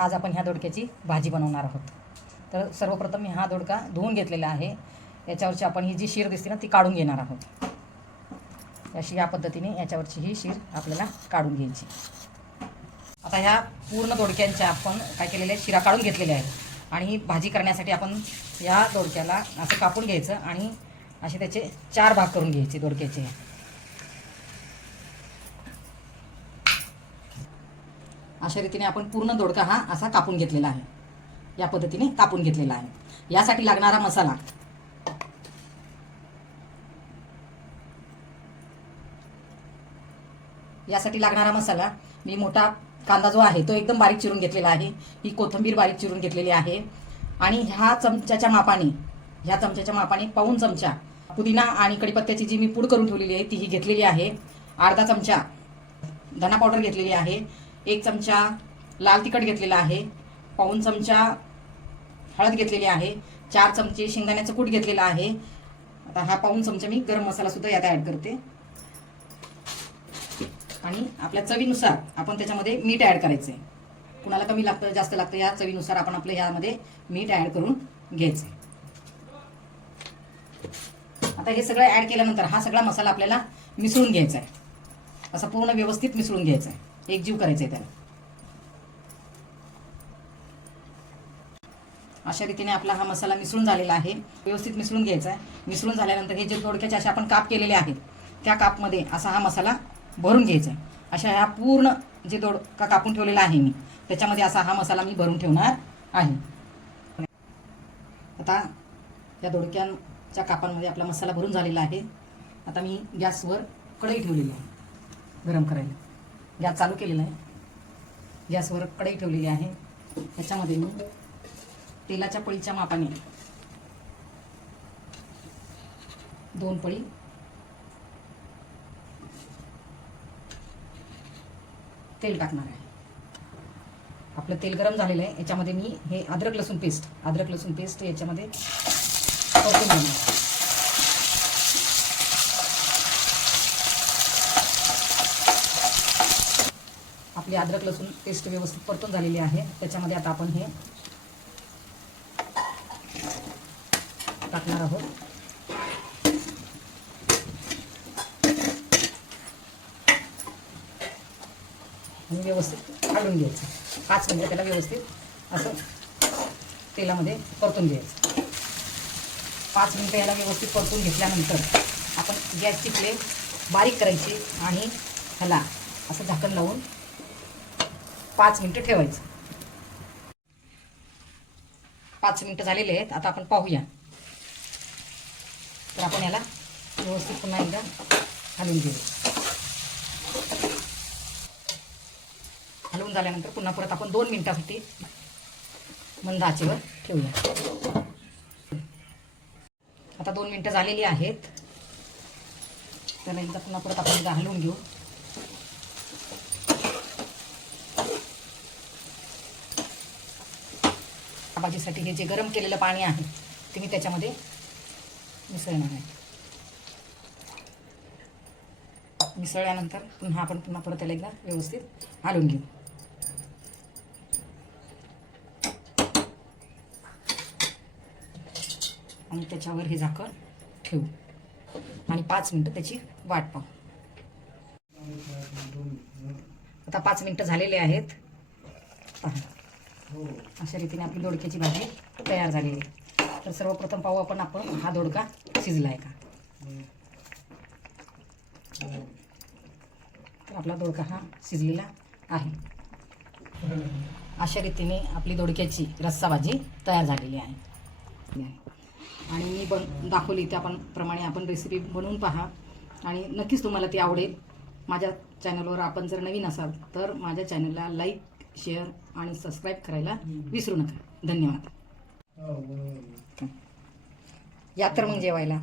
आज आपण ह्या दोडक्याची भाजी बनवणार आहोत। तर सर्वप्रथम मी हा दोडका धुवून घेतलेला आहे। याच्यावरची आपण ही जी शीर दिसते ना ती काढून घेणार आहोत। अशी या पद्धतीने याच्यावरची ही शीर आपल्याला काढून घ्यायची। आता ह्या पूर्ण दोडक्यांच्या आपण काय केलेले शिरा काढून घेतलेल्या आहेत आणि ही भाजी करण्यासाठी आपण या दोडक्याला असं कापून घ्यायचं आणि असे त्याचे 4 भाग करून घ्यायचे दोडक्याचे। अशा रीतीने आपण पूर्ण दोडका हा असा कापून घेतलेला आहे। या पद्धतीने कापून घेतलेला आहे। यासाठी लागणारा मसाला मी मोठा कांदा जो आहे तो एकदम बारीक चिरून घेतलेला आहे। ही कोथिंबीर बारीक चिरून घेतलेली आहे आणि ह्या चमच्याच्या मापाने पाऊण चमचा पुदिना आणि कढीपत्त्याची जी मी पूड करून ठेवलेली आहे तीही घेतलेली आहे। अर्धा चमचा धना पावडर घेतलेली आहे। 1 चमचा लाल तिखट घेतलेला आहे। पाऊण चमचा हळद घेतलेली आहे। 4 चमचे शेंगदाण्याचं कूट घेतलेला आहे। आता हा पाऊण चमचा मी गरम मसाला सुद्धा यात ऍड करते आणि आपल्या चवीनुसार आपण त्याच्यामध्ये मीठ ऍड करायचे। कुणाला कमी लागतं जास्त लागतं या चवीनुसार आपण आपल्या यामध्ये मीठ ऍड करून घ्यायचे। आता हे सगळं ऍड केल्यानंतर हा सगळा मसाला आपल्याला मिसळून घ्यायचा आहे। असं पूर्ण व्यवस्थित मिसळून घ्यायचं आहे, एकजीव करायचं आहे त्याला। अशा रीतीने आपला हा मसाला मिसळून झालेला आहे। व्यवस्थित मिसळून घ्यायचा आहे। मिसळून झाल्यानंतर हे जे दोडक्याचे असे आपण काप केलेले आहेत त्या कापमध्ये असा हा मसाला भरून घ्यायचा आहे। अशा ह्या पूर्ण जे दोडका कापून ठेवलेला आहे मी त्याच्यामध्ये असा हा मसाला मी भरून ठेवणार आहे। आता या दोडक्यांच्या कापांमध्ये आपला मसाला भरून झालेला आहे। आता मी गॅसवर कढई ठेवलेली आहे गरम करायला। गॅस चालू केलेला आहे। गॅसवर कढई ठेवलेली आहे। त्याच्यामध्ये मी तेलाच्या पळीच्या मापाने 2 पळी तेल टाकणार आहे। आपलं तेल गरम झालेलं आहे। याच्यामध्ये मी हे अद्रक लसूण पेस्ट याच्यामध्ये परतून घेणार। आपली अद्रक लसूण पेस्ट व्यवस्थित परतून झालेली आहे। त्याच्यामध्ये आता आपण हे टाकणार आहोत। आणि व्यवस्थित हलवून घ्यायचं। 5 मिनिटं त्याला व्यवस्थित असं तेलामध्ये परतून घ्यायचं। 5 मिनिटं याला व्यवस्थित परतून घेतल्यानंतर आपण गॅसची फ्लेम बारीक करायची आणि ह्याला असं झाकण लावून 5 मिनिटं ठेवायचं। 5 मिनिटं झालेले आहेत। आता आपण पाहूया। तर आपण याला व्यवस्थित पुन्हा एकदा हलवून घेऊ। हलवून झाल्यानंतर पुन्हा परत आपण 2 मिनिटांसाठी मंद आचेवर ठेवूया। आता 2 मिनिटं झालेली आहेत। तर एकदा पुन्हा परत आपण एकदा हलवून घेऊ। भाजीसाठी हे जे गरम केलेलं पाणी आहे ते मी त्याच्यामध्ये मिसळणार आहे। मिसळल्यानंतर पुन्हा आपण परत त्याला एकदा व्यवस्थित हलवून घेऊ। आणि त्याच्यावर हे झाकण ठेवू आणि 5 मिनिटं त्याची वाट पाहू। आता 5 मिनिटं झालेले आहेत। पहा अशा रीतीने आपली दोडक्याची भाजी तयार झालेली आहे। तर सर्वप्रथम पाहू आपण हा दोडका शिजला आहे का। तर आपला दोडका हा शिजलेला आहे। अशा रीतीने आपली दोडक्याची रस्सा भाजी तयार झालेली आहे आणि मी दाखवली त्याप्रमाणे आपण रेसिपी बनवून पहा आणि नक्कीच तुम्हाला ती आवडेल। माझ्या चॅनलवर आपण जर नवीन असाल तर माझ्या चॅनलला लाईक, शेअर आणि सबस्क्राईब करायला विसरू नका। धन्यवाद। या तर मग जेवायला।